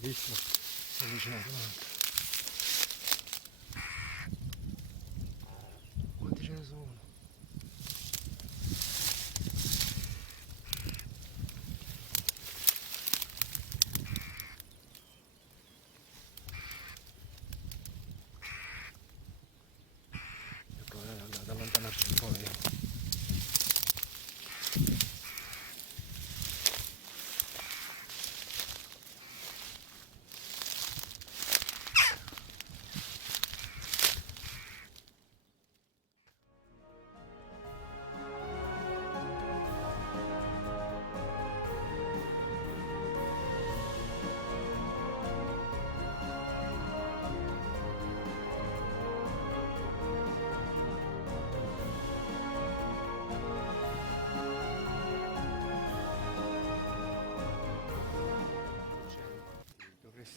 visto? Si è avvicinato un altro. Quanti ce ne sono? Ecco, è andato ad allontanarsi un po', vediamo.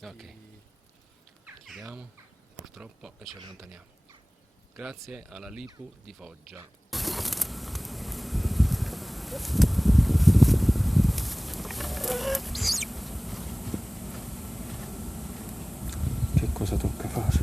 Ok, chiudiamo purtroppo e ci allontaniamo. Grazie alla Lipu di Foggia. Che cosa tocca fare?